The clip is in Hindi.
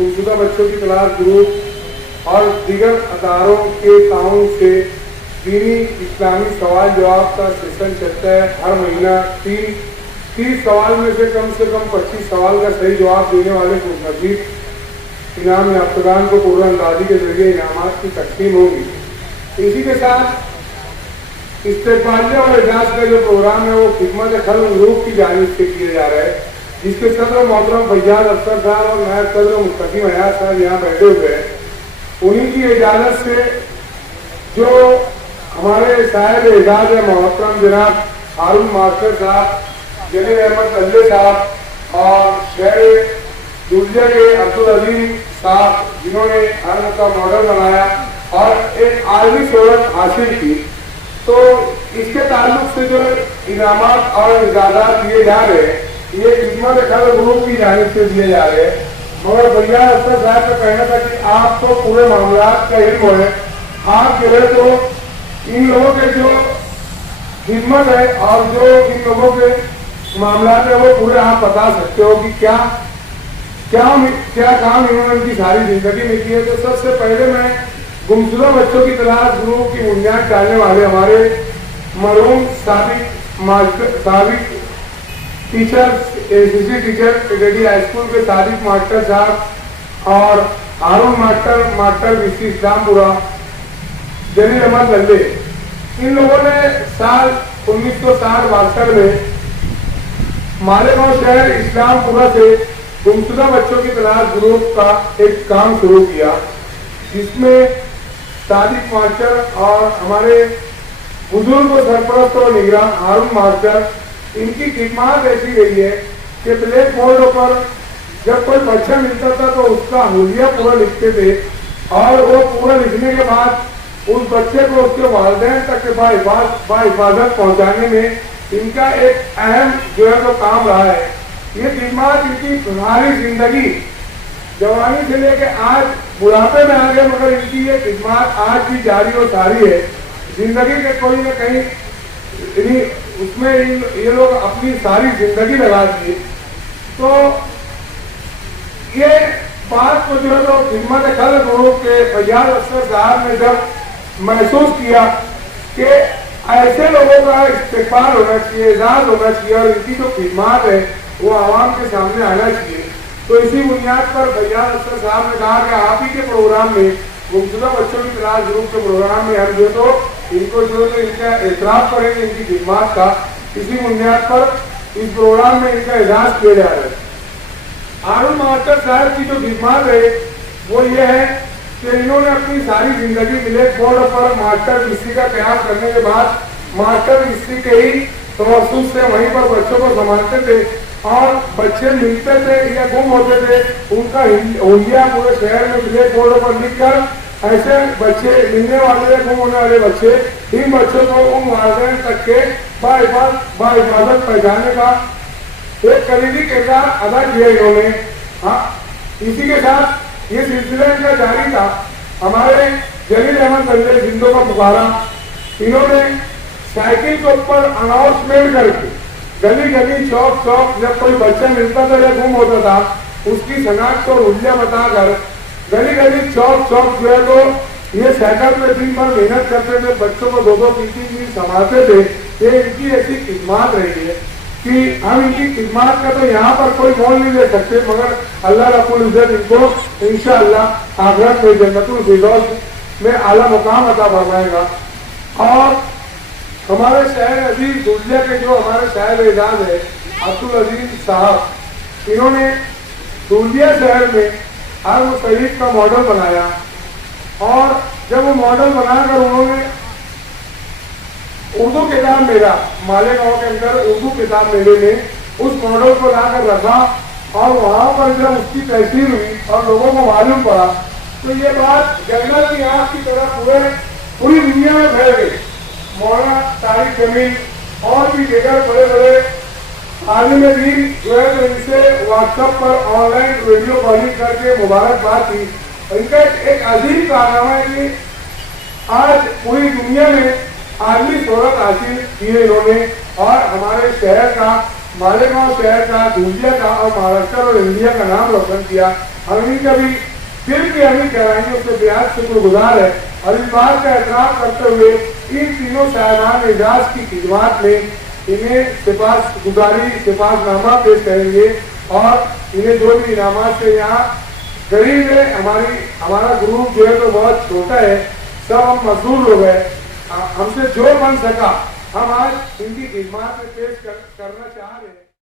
गुमशुदा बच्चों की तलाश ग्रुप और दीगर अदारों के ताउन से दीनी इस्लामी सवाल जवाब का सेशन चलता है। हर महीना 30 सवाल में से कम 25 सवाल का सही जवाब देने वाले खुशनसीब इनाम याफ्तागान को कुर्बानदादी के जरिए इनामात की तकसीम होगी। इसी के साथ इस्तेमालिया और एजाज का जो प्रोग्राम है वो खिदमत खल्क ग्रुप की जानिब से किया जा रहा है, जिसके सदर मोहतरम फैयाज अफसर साहब और नायब सदर मुस्तकीम हयात साहब यहाँ बैठे हुए हैं। उन्हीं की इजाज़त से जो हमारे साहिब एजाज है मोहतरम जनाब हारून मास्टर साहब, जलील अहमद अल्ले साहब और शहर दुर्जा के अब्दुल अजीज साहब, जिन्होंने हर का मॉडल बनाया और एक आलमी शोहरत हासिल की, तो इसके ताल्लुक से जो इनामात और इजाज़त दिए जा रहे हैं ये खिदमत खल्क ग्रुप की जानिब से दिए जा रहे हैं। मगर भैया अफसर साहब का कहना था कि आप तो पूरे मामलात का इल्म है, आप जो है तो इन लोगों के जो खिदमत है और जो इन लोगों के मामलात है वो पूरे आप बता सकते हो कि क्या काम इन्होंने उनकी सारी जिंदगी में की है। तो सबसे पहले मैं गुमशुदा बच्चों की तलाश ग्रुप की बुनियाद डालने वाले हमारे मरहूम साबिक teacher ACC teacher ready high school के सादिक मास्टर साहब और हारून मास्टर बीसी इस्लामपुरा, जलील अहमद अल्ले, इन लोगों ने साल 1960-62 में मालेगांव शहर इस्लामपुरा से गुमशुदा बच्चों की तलाश ग्रुप का एक काम शुरू किया, जिसमें सादिक मास्टर और हमारे बुजुर्ग सरपरस्त और निगरान हारून मास्टर, इनकी खिदमत ऐसी रही है कि ब्लैक बोर्ड पर जब कोई बच्चा मिलता था तो उसका हुलिया पूरा लिखते थे और वो पूरा लिखने के बाद उस बच्चे को उसके वालिदैन तक के बाहिफाजत पहुंचाने में इनका एक अहम जो है तो काम रहा है। ये खिदमत इनकी सारी जिंदगी जवानी से लेके आज बुढ़ापे में आ गए, मगर इनकी ये खिदमत आज भी जारी और सारी है। जिंदगी के कोई न कहीं उसमें ये लोग अपनी सारी जिंदगी लगा दिए। तो ये बात को जो है तो खिदमत खल्क ग्रुप के फैयाज अफसर साहब ने जब महसूस किया कि ऐसे लोगों का इस्तेमाल होना चाहिए, एजाज होना चाहिए और इनकी जो खिदमत है वो आवाम के सामने आना चाहिए, तो इसी बुनियाद पर फैयाज अफसर साहब ने कहा कि आप ही के प्रोग्राम में गुमशुदा बच्चों की तलाश ग्रुप के प्रोग्राम में हम जो तो इनको जो है इनका एतराफ़ करेंगे इनकी खिदमत का। इसी बुनियाद पर इस प्रोग्राम में इनका एजाज किया जा रहा है। हारून मास्टर साहब की जो खिदमत है वो ये है कि इन्होंने अपनी सारी जिंदगी ब्लैक बोर्ड पर मास्टर हिस्ट्री का तैयार करने के बाद मास्टर हिस्ट्री के ही तवस्सुस से वहीं पर बच्चों को संभालते थे और बच्चे मिलते थे या गुम होते थे, उनका हुलिया पूरे शहर में ब्लैक बोर्ड पर लिखकर ऐसे बच्चे मिलने वाले गुम होने वाले बच्चे, इन बच्चों को उन वालिदैन तक के बाहिफाजत पहुंचाने का एक कलीदी किरदार अदा किया इन्होंने। हाँ, इसी के साथ ये सिलसिला इनका जारी था। हमारे जलील अहमद अल्ले जिंदों का पुकारा, इन्होंने साइकिल के ऊपर अनाउंसमेंट करके गली गली चौक जब कोई बच्चा मिलता था या गुम होता था उसकी शनाख्त और हुलिया बताकर गली गली चौक जो है तो ये साइकिल में दिन भर मेहनत करते थे, बच्चों को 2-3 दिन संभालते थे। ये इनकी ऐसी खिदमत रही है कि हम इनकी खिदमत का तो यहाँ पर कोई मोल नहीं ले सकते, मगर अल्लाह रब्बुल इज्जत इनको इंशाअल्लाह आखिरत में जन्नतुल फिरदौस में आला मुकाम अता फरमाएगा। और हमारे शहर अजीज दुर्जा के जो हमारे साहिब एजाज है अब्दुल अजीज साहब, इन्होंने दुर्जिया शहर में हर शरीफ का मॉडल बनाया और जब वो मॉडल बनाकर उन्होंने उर्दू किताब मेला मालेगांव के अंदर उर्दू किताब मेले में उस मॉडल को लाकर रखा और वहां पर जब उसकी तहसील हुई और लोगों को मालूम पड़ा तो ये बात जंगल की आग की तरह पूरी दुनिया में फैल गई। मौलाना तारिक जमील और भी जगह बड़े बड़े आलिम दीन जो है तो इनसे व्हाट्सएप पर ऑनलाइन वीडियो कॉलिंग करके मुबारकबाद दी। इनका एक अजीब कारनामा है कि आज पूरी दुनिया में आलमी शोहरत हासिल की है इन्होंने और हमारे शहर का मालेगांव शहर का, धूलिया का और महाराष्ट्र और इंडिया का नाम रोशन किया। हम इन्हीं कभी दिल की हमी गहराइयों से बेहद शुक्रगुजार है और इस बात का एहतराम करते हुए इन तीनों साहिबान एजाज की खिदमत में इन्हें सिफारिशनामा पेश करेंगे और इन्हें जो भी इनामात से यहाँ गरीब है, हमारा ग्रुप जो है तो बहुत छोटा है, सब हम मजदूर लोग हैं, हमसे जो बन सका हम आज इनकी खिदमत में पेश करना चाह रहे हैं।